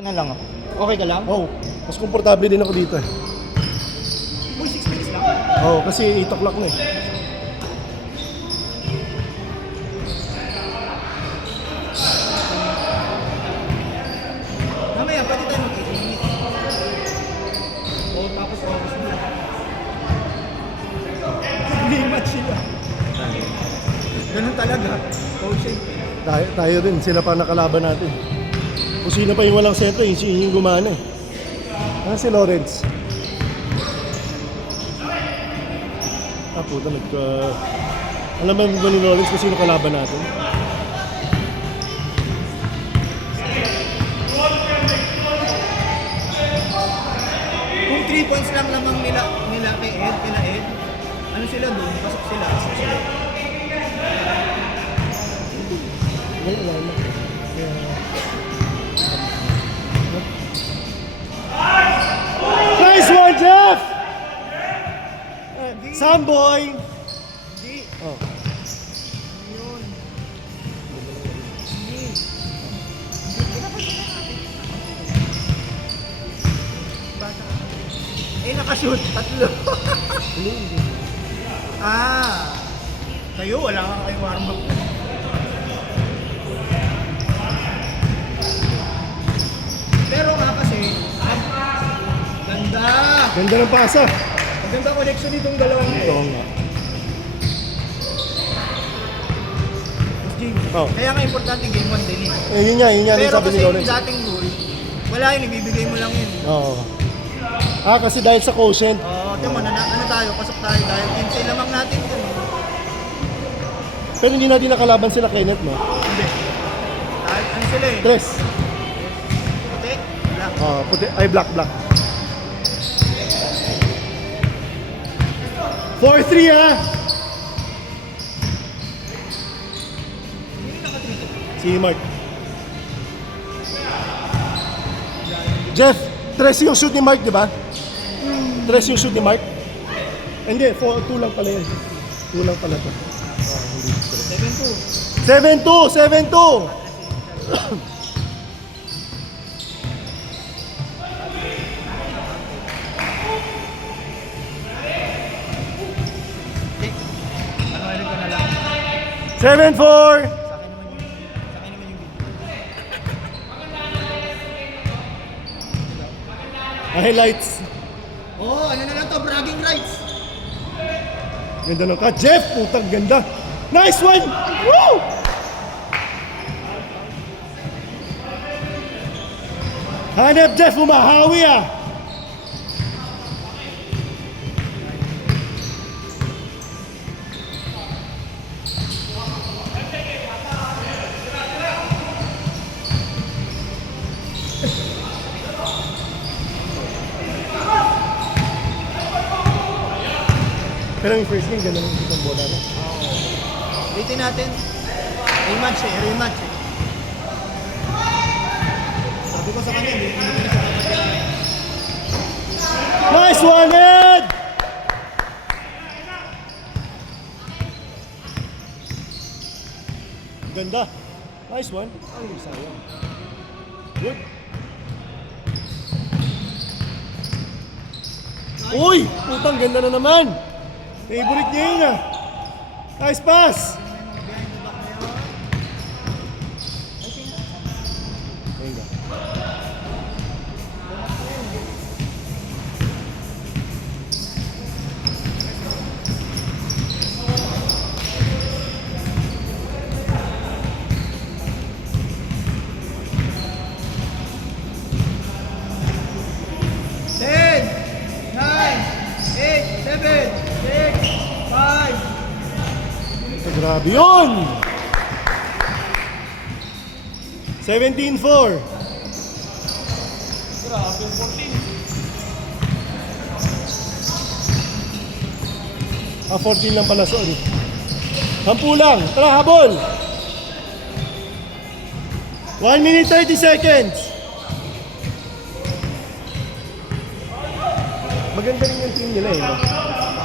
Yan na lang ako. Okay ka lang? Oh, mas komportable din ako dito eh. Uy, 6 minutes lang. Oh, kasi 8 o'clock na eh. Mamaya, pwede tayo mag-8 minutes. O, tapos oras na. Hindi match sila. Ganun talaga. Coaching. Tayo din, sila pa nakalaban natin. Kung sino pa yung walang sentro, yung gumana eh. Ah, si Lawrence. Ah, puta, alam ba ni Lawrence kung sino kalaban natin? Kung 3 points lang lamang nila kay Ed, kila Ed, ano sila doon? Pasok sila. Pasok sila. Wala. Nice one, Jeff! Samboy! Hindi. Oh. Yun. Hindi. Bata. Eh, nakashoot. Tatlo. Ah. Kayo, wala ka kayo warm up. Pero nga kasi, ganda. Ganda ng pasa. Maganda connection nitong dalawang Ito nga. Oh. Kaya nga importante game 1 din eh. Yun nga Pero sabi kasi ni yung Lawrence. dating rule, wala yun, ibibigay mo lang yun. Oo. Ah, kasi dahil sa quotient. Oo, tiyan mo, ano tayo, pasok tayo dahil 15 lamang natin yun. Pero hindi natin nakalaban sila Kenneth, no? Hindi. Dahil ano sila eh? Tres. Puti? Black. Puti. Ay, black. 4-3 ah! Si Mark. Jeff, tres yung shoot ni Mark, di ba? Tres yung shoot ni Mark? Hindi, 2 lang pala yun. 2 lang pala to. 7-2. 7-2! Hindi. Ano ulit ko na lang. 7-4! Sa akin naman yung video. Highlights. Oo, ano na lang to, bragging rights. Ganda ng cut. Jeff, putang ganda. Nice one! Woo! Hanep, Jeff, umahawi ah. Pero yung first game, ganda ng itong bola na. Ulitin natin. Rematch eh. Sabi ko sa kanya, hindi ko na sa kanya. Nice one, Ed! Ganda. Nice one. Ay, sayang. Good. Uy! Putang ganda na naman. Favorite niya yun ah. Nice pass. Venga. Ten, 9, 8, 7, 6, 5. Ito, grabe yun! 17-4. Grabe, 14. 14 lang pala, sorry. 10 lang. Tara, habol! 1 minute 30 seconds. Maganda rin yung team nila eh. No?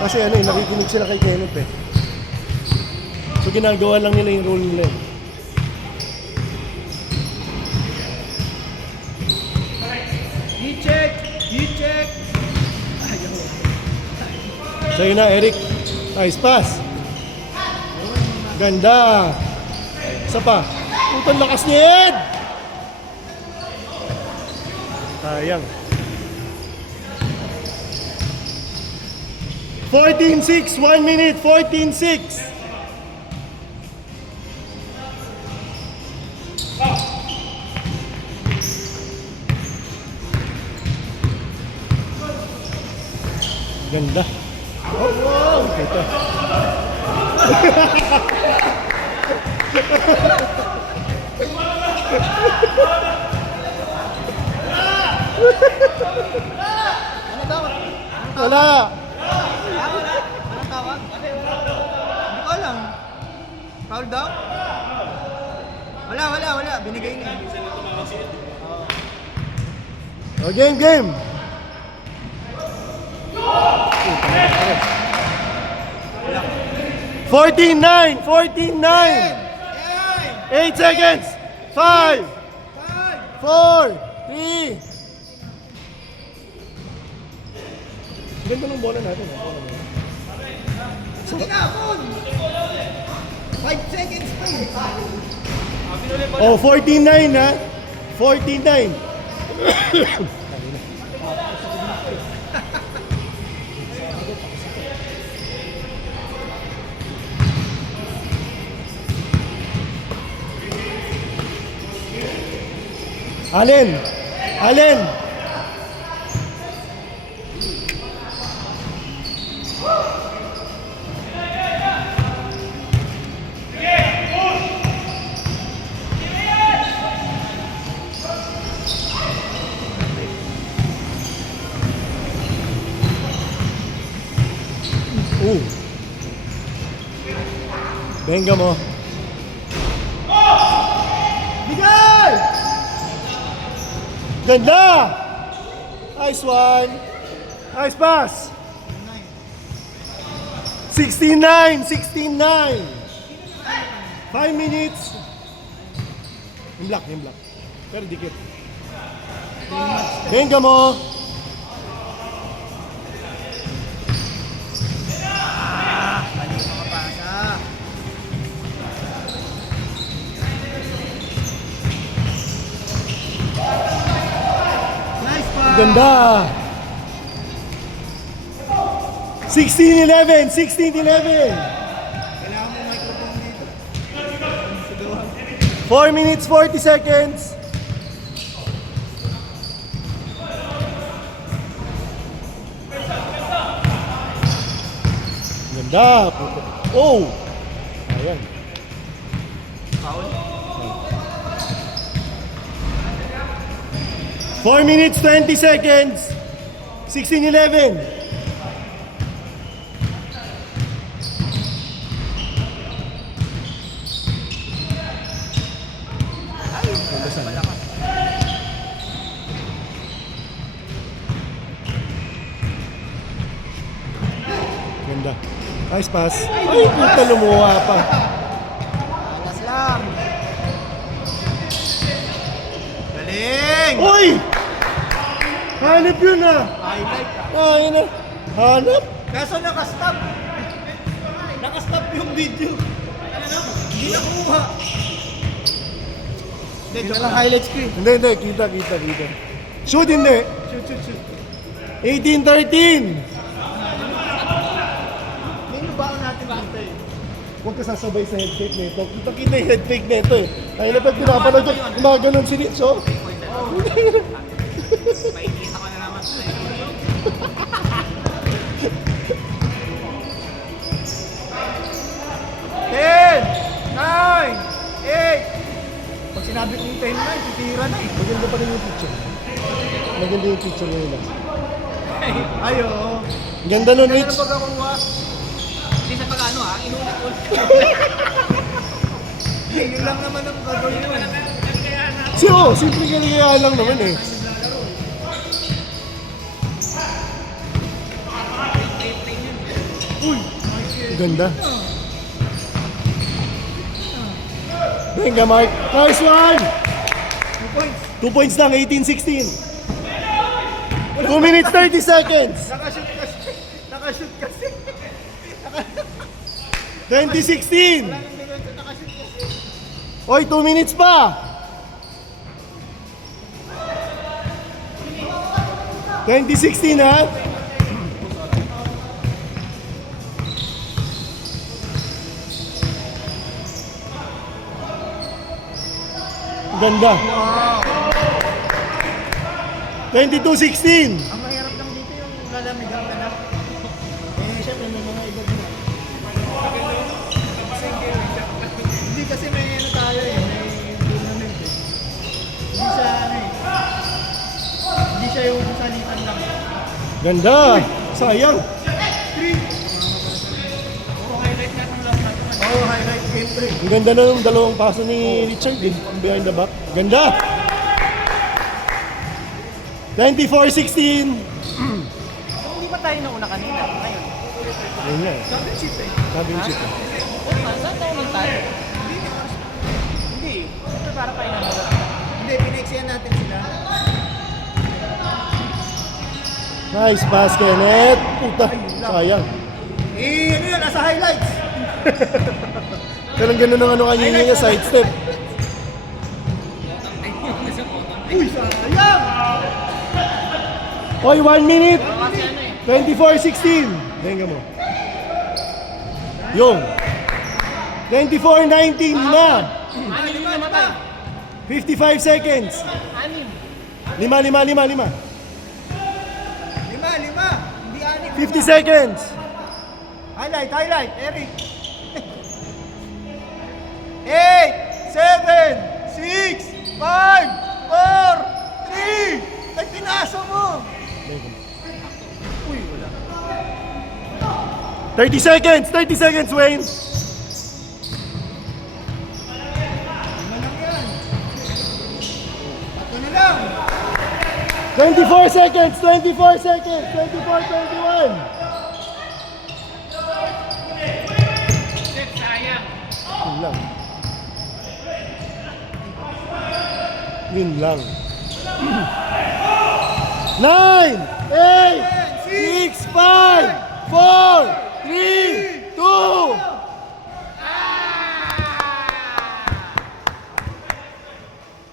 Kasi nakikinig sila kay Kenneth eh. So ginagawa lang nila yung role nila. G-check! G-check! Ayaw. Sa'yo na, Eric. Nice pass. Ganda. Isa pa. Putang lakas ni Ed. Sayang. 14-6. 1 minute. 14-6. Ganda. Oh, wow. Ito. Ano daw? Wala. Anong tawag? Hindi ko alam. Foul daw? Wala. Binigay niya. O, game. 14-9. 8 seconds. 5, 4, 3. Ganda ng bola natin. Tinapon! 5 seconds pa Oh, 14-9 ha. 14-9. Allen. Venga mo. Bigay! Ganda! Nice one. Nice pass. 16-9. 5 minutes. Yung block. Pero dikit. Venga mo. Mali mga pasa. Nice pa! Ganda. 16-11. Kailangan mo microphone dito. 4 minutes, 40 seconds. Ganda. Oh! Ayan. Foul? 4 minutes, 20 seconds. 16-11. Ganda. Nice pass. Ay, puta, lumuha pa. Alas lang. Galing! Uy! Hanap yun ah! Highlight Ayun na. Hanap? Kaso nakastop. Nakastop yung video. Hindi nakuha. Hindi, joke lang highlights ko eh. Hindi. Kita. Shoot, hindi. Shoot. 18-13. May ba natin dito eh? Huwag ka sasabay sa head fake nito. Kita yung head fake nito eh. Ay na pag pinapanood ko, gumaganon si Nitz, oh. Makikita ko na naman sa'yo. 10, 9, 8. Pag sinabi kong 10 na, titira na eh. Maganda pa rin yung picture. Maganda yung picture nila. Ayo. Ganda nun, Ano Rich. na pagkakuha? Hindi sa pag-ano ha, inulit-ulit. Yun lang naman ang gagawin yun. Simple kaya lang naman eh. Uy! Ganda. Venga, Mark. Nice one! 2 points. 2 points lang, 18-16. 2 minutes 30 seconds. Nakashoot kasi. Nakashoot kasi. 2016. Walang depensa, nakashoot kasi. Oy, 2 minutes pa. 2016 ha? Ganda. 22-16. Ang mahirap lang dito yung lalamigan ka na. Eh, syempre may mga edad na. Hindi kasi may ano tayo eh, may tournament eh. Hindi siya ano eh. Hindi siya yung salitan lang. Ganda. Sayang. Oo, highlight gameplay. Ang ganda na ng dalawang paso ni Richard eh. Behind the back. Ganda. 24-16. Hindi ba tayo nauna kanina? Ngayon. Ayun nga eh. Championship eh. Championship. Saan tayo lang tayo? Hindi. Siyempre para tayo nauna. Hindi, pinexian natin sila. Nice pass, Kenneth. Puta. Sayang. Eh, ano yun, nasa highlights. Ganun ng ano kanina niya, sidestep. Uy, sayang! Oy, 1 minute. Kasi ano eh. 24-16. Denga mo. Yung. 24-19 na. Anim yung namatay. 55 seconds. Anim. 5. Lima. Hindi anik. 50 seconds. Highlight, Eric. 8, 7, 6, 5, 4, 3. Ay, pinasa mo. 30 seconds. 30 seconds, Wayne. Ano lang yan? Tato na lang. 24 seconds. 24 seconds. 24-21. Yun lang. Yun lang. 9, 8, 6, 5, 4, 3, 2,